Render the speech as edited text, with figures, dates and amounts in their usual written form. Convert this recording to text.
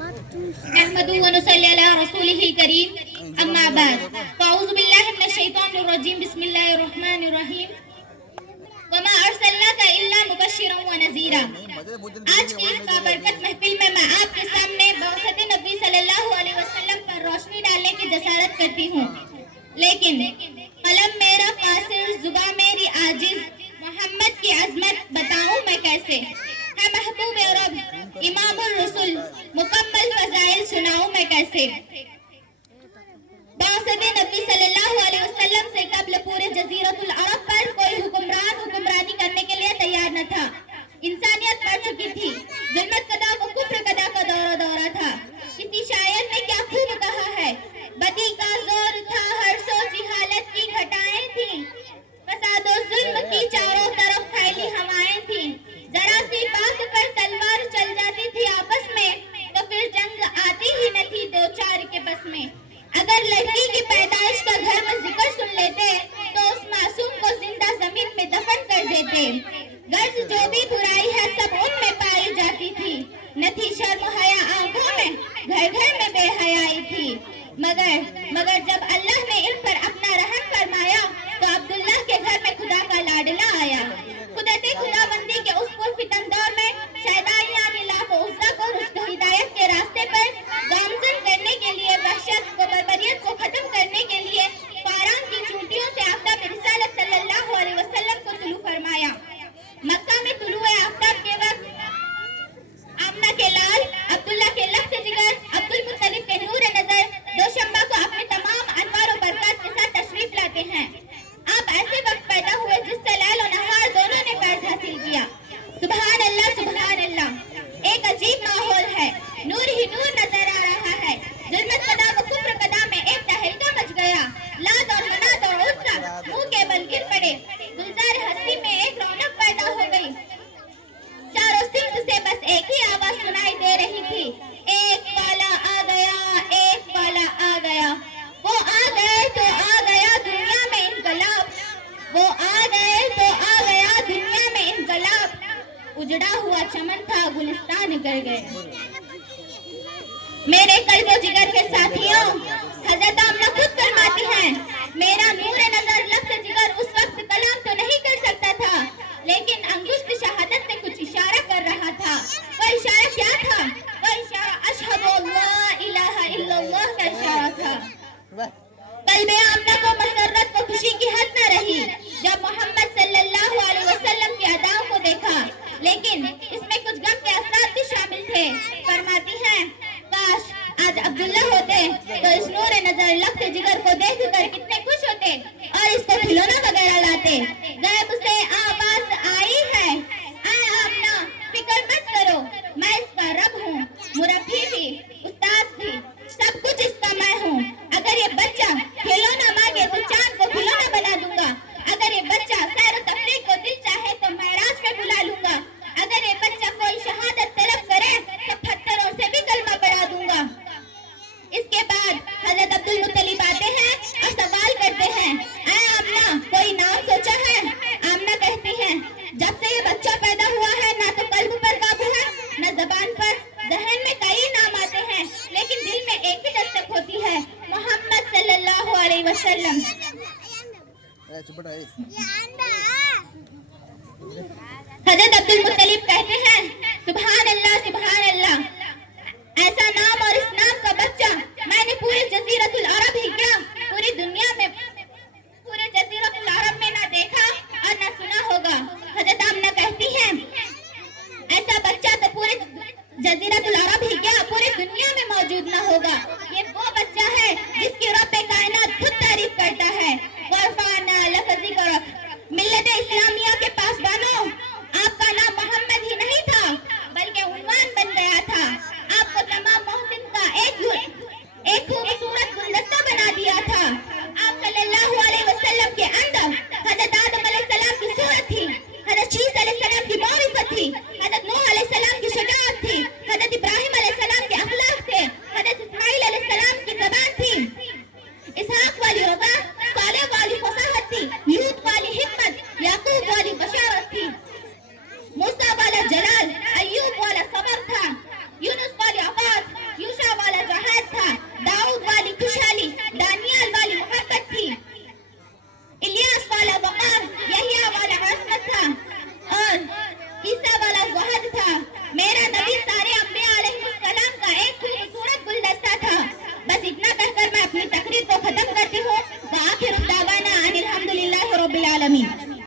نحمده ونصلي على رسوله الكريم اما بعد فاعوذ بالله من الشیطان الرجیم بسم اللہ الرحمن الرحیم وما ارسلناک الا مبشرا ونذیرا۔ آج کی اس بابرکت محفل میں آپ کے سامنے بعثت نبی صلی اللہ علیہ وسلم پر روشنی ڈالنے کی جسارت کرتی ہوں، لیکن قلم میرا قاصر، زباں میری عاجز، محمد کی عظمت بتاؤں میں کیسے؟ ہے محبوب رب امام الرسل، مکمل فضائل سناؤں میں کیسے؟ بعثت نبی صلی اللہ علیہ وسلم سے قبل پورے جزیرۃ العرب پر کوئی حکمرانی کرنے کے لیے تیار نہ تھا۔ انسانیت مر چکی تھی، ظلمت قدا و کفر قدا کا دورہ تھا۔ کسی شاعر نے کیا خوب کہا ہے، بدی کا زور تھا ہر سو جہالت کی گھٹائیں تھیں، فساد و ظلم کی چاروں طرف پھیلی ہوائیں تھیں، ذرا سی بات پر تلوار چل جاتی تھی آپس میں، تو پھر جنگ آتی ہی نہ تھی دو چار کے بس میں۔ اگر لڑکی کی پیدائش کا گھر میں ذکر سن لیتے تو اس معصوم کو زندہ زمین میں دفن کر دیتے۔ غرض جو بھی برائی ہے سب ان میں پائی جاتی تھی، نہ تھی شرم و حیا آنکھوں میں، گھر گھر میں بے حیائی تھی۔ مگر جب اللہ نے ان پر اپنا رحم فرمایا تو عبداللہ کے گھر میں خدا کا لاڈلا آیا۔ قدرتی خدا بندی کے اس پرفتن دور میں شیدائیاں لاکھ و عزا کو رشد ہدایت کے راستے پر گامزن کرنے کے لیے، وحشت و بربریت کو ختم کرنے کے لیے فاران کی چونٹیوں سے آفتاب رسالت صلی اللہ علیہ وسلم کو طلوع فرمایا۔ مکہ میں طلوع آفتاب کے وقت آمنہ کے لال، عبداللہ کے لخت جگر، عبد المطلب کے نور نظر دوشنبہ کو اپنے تمام انوار و برکات کے ساتھ تشریف لاتے ہیں۔ آپ ایسے وقت پیدا ہوئے جس سے لیل و نہار دونوں نے فیض حاصل کیا۔ سبحان اللہ سبحان اللہ، ایک عجیب ماحول ہے، نور ہی نور نظر آ رہا ہے۔ ظلمت قدا و کفر قدا میں ایک تہلکہ مچ گیا، لات اور منات اور عزا منہ کے بل گر پڑے، گلزار ہستی میں ایک رونق پیدا ہو گئی۔ چاروں سمت سے بس ایک ہی آواز سنائی دے رہی تھی، ایک والا آ گیا، ایک والا آ گیا۔ وہ آ گئے تو آ گیا دنیا میں انقلاب، وہ آ گئے تو آ گیا دنیا میں انقلاب۔ اجڑا ہوا چمن تھا گلستان گر گئے۔ میرے قلب و جگر کے ساتھیوں، حضرت آمنہ خود فرماتی ہیں، میرا نور نظر لخت جگر اس وقت کلام تو نہیں کر سکتا تھا، لیکن انگشت شہادت سے کچھ اشارہ کر رہا تھا۔ وہ اشارہ کیا تھا؟ وہ اشارہ اشہد اللہ الہ الا اللہ کا اشارہ تھا۔ قلب آمنہ کو مسرت و خوشی کی حد نہ رہی جب محمد صلی اللہ علیہ وسلم کی اداؤں کو دیکھا، لیکن اس میں کچھ غم کے اثرات بھی شامل تھے۔ فرماتی ہیں، کاش آج عبداللہ ہوتے تو اس نور نظر لخت جگر کو دیکھ کر کتنے خوش ہوتے اور اس کو کھلونا وغیرہ لاتے۔ غیب سے آواز آئی ہے، اے آمنہ فکر مت کرو، میں اس کا رب ہوں، مربی بھی، استاد بھی، سب کچھ اس کا میں ہوں۔ اگر یہ بچہ کھلونا مانگے تو چاند کو کھلونا بنا دوں گا، اگر یہ بچہ سیر و تفریح کو دل چاہے تو معراج میں بلا لوں گا، اگر یہ بچہ کوئی شہادت طلب کرے تو پتھروں سے بھی کلمہ پڑھا دوں گا۔ اس کے بعد حضرت عبد المطلب آتے ہیں اور سوال کرتے ہیں، اے آمنہ کوئی نام سوچا ہے؟ آمنہ کہتی ہیں، جب سے یہ بچہ پیدا ہوا ہے نہ تو قلب پر قابو ہے نہ زبان پر، ذہن میں کئی نام آتے ہیں لیکن دل میں ایک ہی دستک ہوتی ہے، محمد صلی اللہ علیہ وسلم۔ حضرت عبد المطلب کہتے ہیں، سبحان اللہ سبحان اللہ، ایسا نام اور اس نام کا بچہ میں نے پورے جزیرۃ العرب ہی کیا پوری دنیا میں، پورے جزیرۃ العرب میں نہ دیکھا اور نہ سنا ہوگا۔ حضرت آمنہ کہتی ہیں، ایسا بچہ تو پورے جزیرۃ العرب ہی کیا پوری دنیا میں موجود نہ ہوگا۔ یہ وہ بچہ ہے جس کی رب کائنات خود تعریف کرتا ہے، وَرْفَعْنَا لَكَ ذِكْرَكَ۔ ملت اسلامیہ کے پاسبانوں، آپ کا نام محمد ہی نہیں تھا بلکہ عنوان بن گیا میرا